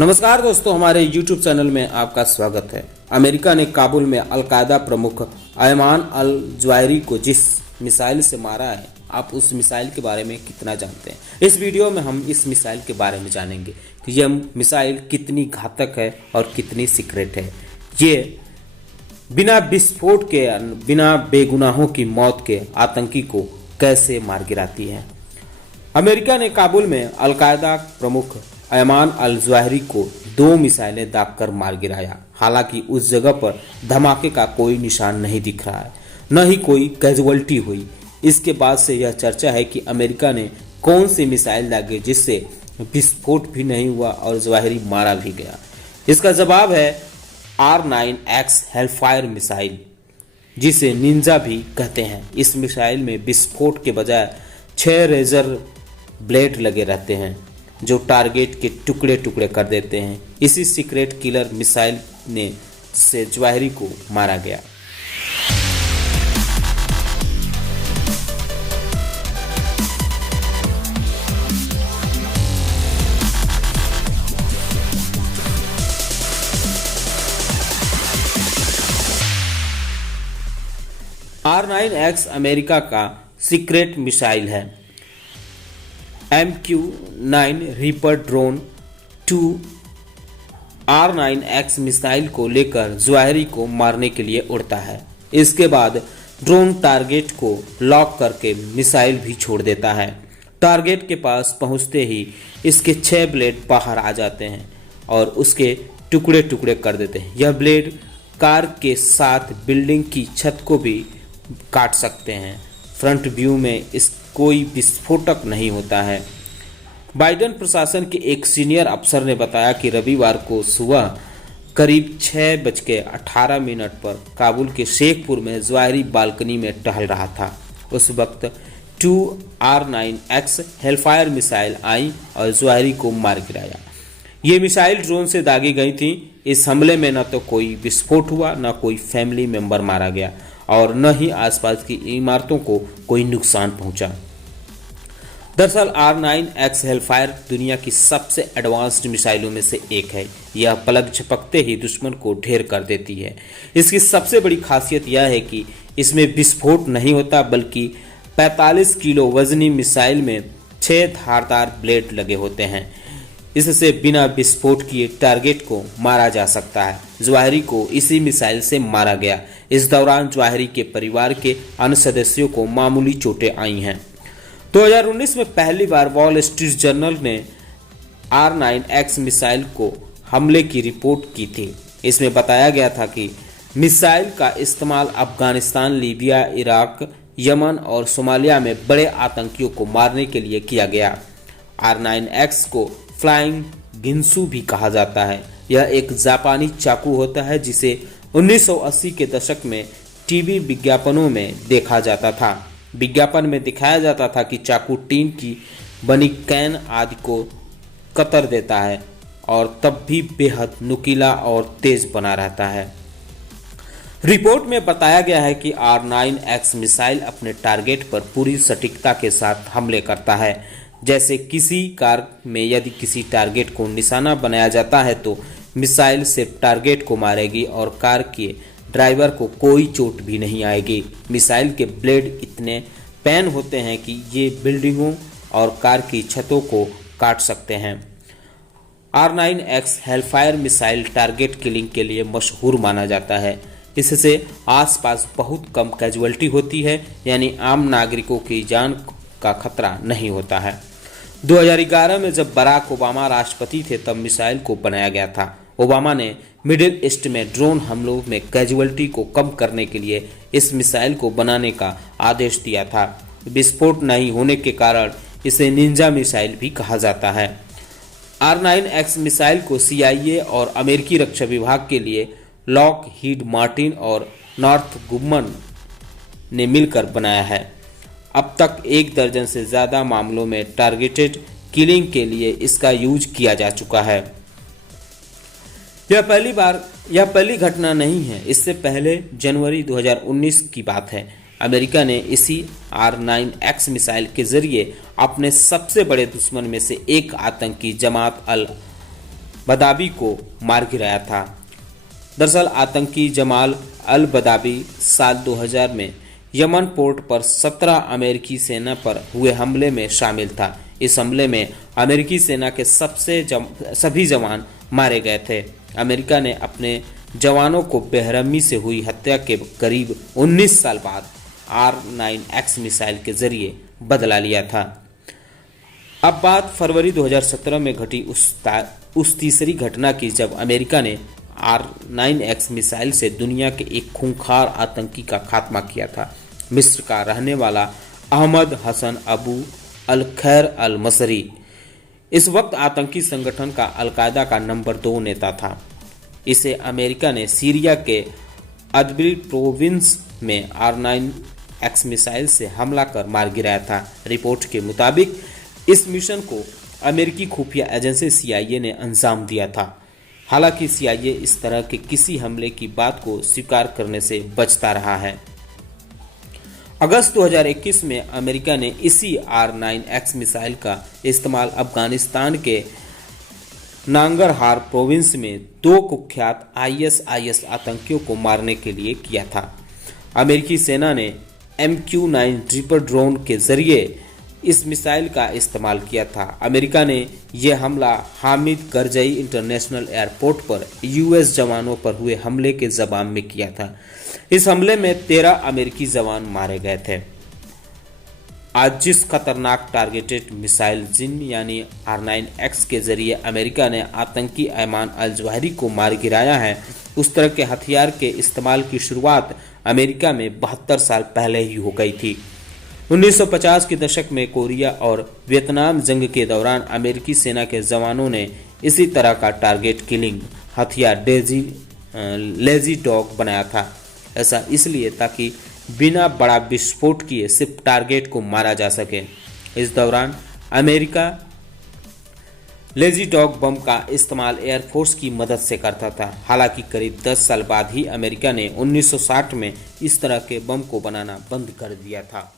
नमस्कार दोस्तों, हमारे YouTube चैनल में आपका स्वागत है। अमेरिका ने काबुल में अलकायदा प्रमुख अयमान अल ज़वाहिरी को जिस मिसाइल से मारा है, आप उस मिसाइल के बारे में कितना जानते हैं? इस वीडियो में हम इस मिसाइल के बारे में जानेंगे कि यह मिसाइल कितनी घातक है और कितनी सीक्रेट है। ये बिना विस्फोट के, बिना बेगुनाहों की मौत के आतंकी को कैसे मार गिराती है। अमेरिका ने काबुल में अलकायदा प्रमुख अयमान अल ज़वाहिरी को 2 मिसाइलें दागकर मार गिराया। हालांकि उस जगह पर धमाके का कोई निशान नहीं दिख रहा है, न ही कोई कैजुअल्टी हुई। इसके बाद से यह चर्चा है कि अमेरिका ने कौन सी मिसाइल दागे जिससे विस्फोट भी नहीं हुआ और ज़वाहिरी मारा भी गया। इसका जवाब है R9X हेलफायर मिसाइल, जिसे निंजा भी कहते हैं। इस मिसाइल में विस्फोट के बजाय 6 रेजर ब्लेड लगे रहते हैं जो टारगेट के टुकड़े टुकड़े कर देते हैं। इसी सीक्रेट किलर मिसाइल ने से ज़वाहिरी को मारा गया। R9X अमेरिका का सीक्रेट मिसाइल है। MQ-9 reaper drone 2 R9X missile को लेकर ज़वाहिरी को मारने के लिए उड़ता है। इसके बाद ड्रोन टारगेट को लॉक करके मिसाइल भी छोड़ देता है। टारगेट के पास पहुंचते ही इसके 6 ब्लेड बाहर आ जाते हैं और उसके टुकड़े टुकड़े कर देते हैं। यह ब्लेड कार के साथ बिल्डिंग की छत को भी काट सकते हैं। फ्रंट व्यू में इस कोई विस्फोटक नहीं होता है। बाइडेन प्रशासन के एक सीनियर अफसर ने बताया कि रविवार को सुबह करीब 6:18 पर काबुल के शेखपुर में ज़वाहिरी बालकनी में टहल रहा था। उस वक्त 2 R9X हेलफायर मिसाइल आई और ज़वाहिरी को मार गिराया। ये मिसाइल ड्रोन से दागी गई थी। इस हमले में न तो कोई विस्फोट हुआ, न कोई फैमिली मेंबर मारा गया और न ही आसपास की इमारतों को कोई नुकसान पहुंचा। दरअसल R9X हेलफायर दुनिया की सबसे एडवांस्ड मिसाइलों में से एक है। यह पलक झपकते ही दुश्मन को ढेर कर देती है। इसकी सबसे बड़ी खासियत यह है कि इसमें विस्फोट नहीं होता, बल्कि 45 किलो वजनी मिसाइल में 6 धारदार ब्लेड लगे होते हैं। इससे बिना विस्फोट किए टारगेट को मारा जा सकता है। ज़वाहिरी को इसी मिसाइल से मारा गया। इस दौरान ज़वाहिरी के परिवार के अन्य सदस्यों को मामूली चोटें आई हैं। 2019 में पहली बार वॉल स्ट्रीट जर्नल ने R9X मिसाइल को हमले की रिपोर्ट की थी। इसमें बताया गया था कि मिसाइल का इस्तेमाल अफगानिस्तान, लीबिया, इराक, यमन और सोमालिया में बड़े आतंकियों को मारने के लिए किया गया। R9X को फ्लाइंग गिन्सू भी कहा जाता है। यह एक जापानी चाकू होता है जिसे 1980 के दशक में टीवी विज्ञापनों में देखा जाता था। विज्ञापन में दिखाया जाता था कि चाकू टीन की बनी कैन आदि को कतर देता है और तब भी बेहद नुकीला और तेज बना रहता है। रिपोर्ट में बताया गया है कि R9X मिसाइल अपने टारगेट पर पूरी सटीकता के साथ हमले करता है। जैसे किसी कार में यदि किसी टारगेट को निशाना बनाया जाता है तो मिसाइल सिर्फ टारगेट को मारेगी और कार के ड्राइवर को कोई चोट भी नहीं आएगी। मिसाइल के ब्लेड इतने पैन होते हैं कि ये बिल्डिंगों और कार की छतों को काट सकते हैं। R9X Hellfire missile target killing के लिए मशहूर माना जाता है। इससे आसपास बहुत कम कैजुअल्टी होती है, यानी आम नागरिकों की जान का खतरा नहीं होता है। 2011 में जब बराक ओबामा राष्ट्रपति थे तब मिसाइल को बनाया गया था। ओबामा ने मिडिल ईस्ट में ड्रोन हमलों में कैजुअल्टी को कम करने के लिए इस मिसाइल को बनाने का आदेश दिया था। विस्फोट नहीं होने के कारण इसे निंजा मिसाइल भी कहा जाता है। R9X मिसाइल को CIA और अमेरिकी रक्षा विभाग के लिए लॉकहीड मार्टिन और नॉर्थ गुमन ने मिलकर बनाया है। अब तक 1 दर्जन से ज़्यादा मामलों में टारगेटेड किलिंग के लिए इसका यूज किया जा चुका है। यह पहली घटना नहीं है। इससे पहले जनवरी 2019 की बात है। अमेरिका ने इसी R9X मिसाइल के जरिए अपने सबसे बड़े दुश्मन में से एक आतंकी जमात अल बदावी को मार गिराया था। दरअसल आतंकी जमाल अल बदावी साल 2000 में यमन पोर्ट पर 17 अमेरिकी सेना पर हुए हमले में शामिल था। इस हमले में अमेरिकी सेना के सभी जवान मारे गए थे। अमेरिका ने अपने जवानों को बेरहमी से हुई हत्या के करीब 19 साल बाद R9X मिसाइल के जरिए बदला लिया था। अब बात फरवरी 2017 में घटी उस तीसरी घटना की जब अमेरिका ने R9X मिसाइल से दुनिया के एक खूंखार आतंकी का खात्मा किया था। मिस्र का रहने वाला अहमद हसन अबू अल खैर अल मसरी इस वक्त आतंकी संगठन का अल-कायदा का नंबर 2 नेता था। इसे अमेरिका ने सीरिया के अदबिल प्रोविंस में R9X मिसाइल से हमला कर मार गिराया था। रिपोर्ट के मुताबिक इस मिशन को अमेरिकी खुफिया एजेंसी CIA ने अंजाम दिया था। हालांकि CIA इस तरह के किसी हमले की बात को स्वीकार करने से बचता रहा है। अगस्त 2021 में अमेरिका ने इसी R9X मिसाइल का इस्तेमाल अफगानिस्तान के नांगरहार प्रोविंस में 2 कुख्यात ISIS आतंकियों को मारने के लिए किया था। अमेरिकी सेना ने MQ-9 रीपर ड्रोन के जरिए इस मिसाइल का इस्तेमाल किया था। अमेरिका ने यह हमला हामिद करजई इंटरनेशनल एयरपोर्ट पर US जवानों पर हुए हमले के जवाब में किया था। इस हमले में 13 अमेरिकी जवान मारे गए थे। आज जिस खतरनाक टारगेटेड मिसाइल जिन यानी R9X के जरिए अमेरिका ने आतंकी ऐमान अल जवाहिरी को मार गिराया है, उस तरह के हथियार के इस्तेमाल की शुरुआत अमेरिका में 72 साल पहले ही हो गई थी। 1950 के दशक में कोरिया और वियतनाम जंग के दौरान अमेरिकी सेना के जवानों ने इसी तरह का टारगेट किलिंग हथियार लेजी डॉग बनाया था। ऐसा इसलिए ताकि बिना बड़ा विस्फोट किए सिर्फ टारगेट को मारा जा सके। इस दौरान अमेरिका लेजी डॉग बम का इस्तेमाल एयरफोर्स की मदद से करता था। हालांकि करीब 10 साल बाद ही अमेरिका ने 1960 में इस तरह के बम को बनाना बंद कर दिया था।